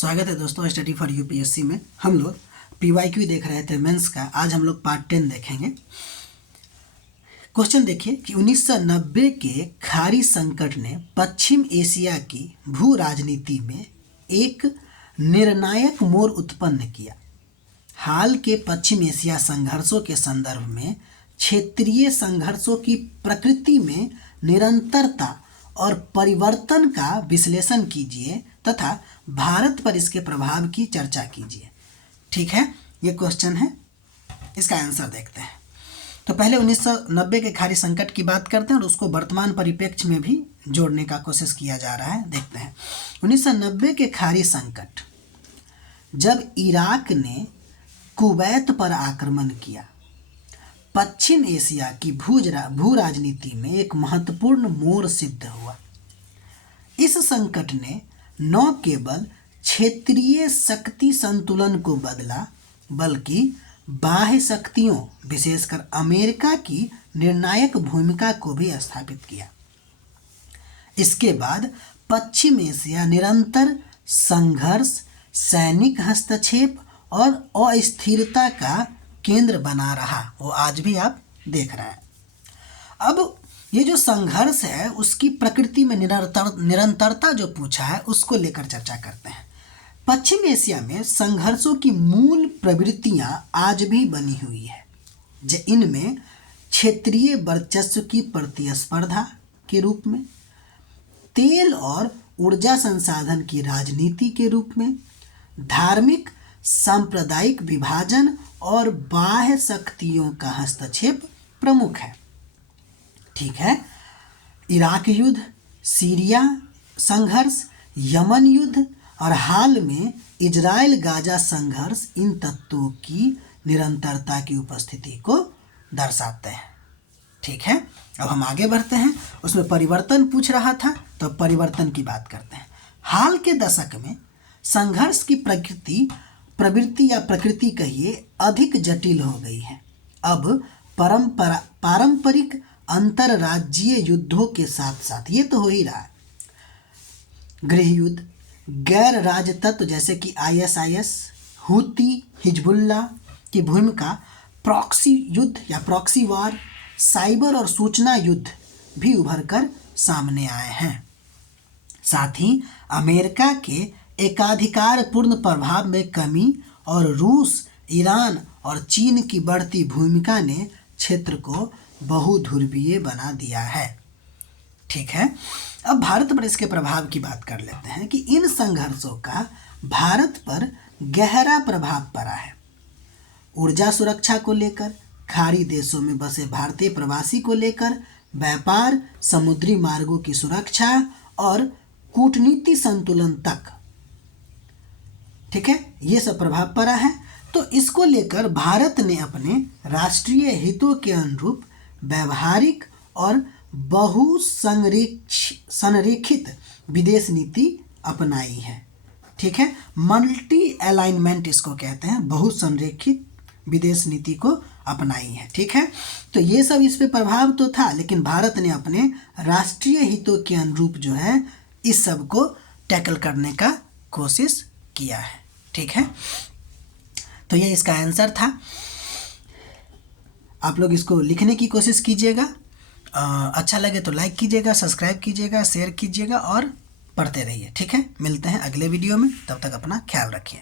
स्वागत है दोस्तों स्टडी फॉर यूपीएससी में। हम लोग पीवाईक्यू देख रहे थे मेंस का। आज हम लोग पार्ट 10 देखेंगे। क्वेश्चन देखिए कि 1990 के खाड़ी संकट ने पश्चिम एशिया की भू राजनीति में एक निर्णायक मोड़ उत्पन्न किया। हाल के पश्चिम एशिया संघर्षों के संदर्भ में क्षेत्रीय संघर्षों की प्रकृति में निरंतरता और परिवर्तन का विश्लेषण कीजिए तथा भारत पर इसके प्रभाव की चर्चा कीजिए। ठीक है, ये क्वेश्चन है, इसका आंसर देखते हैं। तो पहले 1990 के खाड़ी संकट की बात करते हैं और उसको वर्तमान परिप्रेक्ष्य में भी जोड़ने का कोशिश किया जा रहा है। देखते हैं 1990 के खाड़ी संकट, जब इराक ने कुवैत पर आक्रमण किया, पश्चिम एशिया की भू राजनीति में एक महत्वपूर्ण मोड़ सिद्ध हुआ। इस संकट ने न केवल क्षेत्रीय शक्ति संतुलन को बदला बल्कि बाह्य शक्तियों विशेषकर अमेरिका की निर्णायक भूमिका को भी स्थापित किया। इसके बाद पश्चिम एशिया निरंतर संघर्ष, सैनिक हस्तक्षेप और अस्थिरता का केंद्र बना रहा। वो आज भी आप देख रहे हैं। अब ये जो संघर्ष है उसकी प्रकृति में निरंतरता जो पूछा है उसको लेकर चर्चा करते हैं। पश्चिम एशिया में संघर्षों की मूल प्रवृत्तियां आज भी बनी हुई है, जो इनमें क्षेत्रीय वर्चस्व की प्रतिस्पर्धा के रूप में, तेल और ऊर्जा संसाधन की राजनीति के रूप में, धार्मिक सांप्रदायिक विभाजन और बाह्य शक्तियों का हस्तक्षेप प्रमुख है। ठीक है, इराक युद्ध, सीरिया संघर्ष, यमन युद्ध और हाल में इजराइल गाजा संघर्ष इन तत्वों की निरंतरता की उपस्थिति को दर्शाते हैं। ठीक है, अब हम आगे बढ़ते हैं। उसमें परिवर्तन पूछ रहा था तो परिवर्तन की बात करते हैं। हाल के दशक में संघर्ष की प्रकृति कहिए अधिक जटिल हो गई है। अब पारंपरिक अंतरराज्यीय युद्धों के साथ साथ ये तो हो ही रहा है, गृह युद्ध, गैर राज्य तत्व जैसे कि आईएसआईएस, हूती, हिजबुल्ला की भूमिका, प्रॉक्सी युद्ध या प्रॉक्सी वार, साइबर और सूचना युद्ध भी उभर कर सामने आए हैं। साथ ही अमेरिका के एकाधिकारपूर्ण प्रभाव में कमी और रूस, ईरान और चीन की बढ़ती भूमिका ने क्षेत्र को बहुध्रुवीय बना दिया है। ठीक है, अब भारत पर इसके प्रभाव की बात कर लेते हैं कि इन संघर्षों का भारत पर गहरा प्रभाव पड़ा है। ऊर्जा सुरक्षा को लेकर, खाड़ी देशों में बसे भारतीय प्रवासी को लेकर, व्यापार, समुद्री मार्गों की सुरक्षा और कूटनीति संतुलन तक। ठीक है, ये सब प्रभाव पड़ा है। तो इसको लेकर भारत ने अपने राष्ट्रीय हितों के अनुरूप व्यवहारिक और संरेखित विदेश नीति अपनाई है। ठीक है, मल्टी अलाइनमेंट इसको कहते हैं, बहुसंरेखित विदेश नीति को अपनाई है। ठीक है, तो ये सब इस पे प्रभाव तो था, लेकिन भारत ने अपने राष्ट्रीय हितों के अनुरूप जो है इस सब को टैकल करने का कोशिश किया है। ठीक है, तो ये इसका आंसर था। आप लोग इसको लिखने की कोशिश कीजिएगा। अच्छा लगे तो लाइक कीजिएगा, सब्सक्राइब कीजिएगा, शेयर कीजिएगा और पढ़ते रहिए। ठीक है, मिलते हैं अगले वीडियो में, तब तक अपना ख्याल रखिए।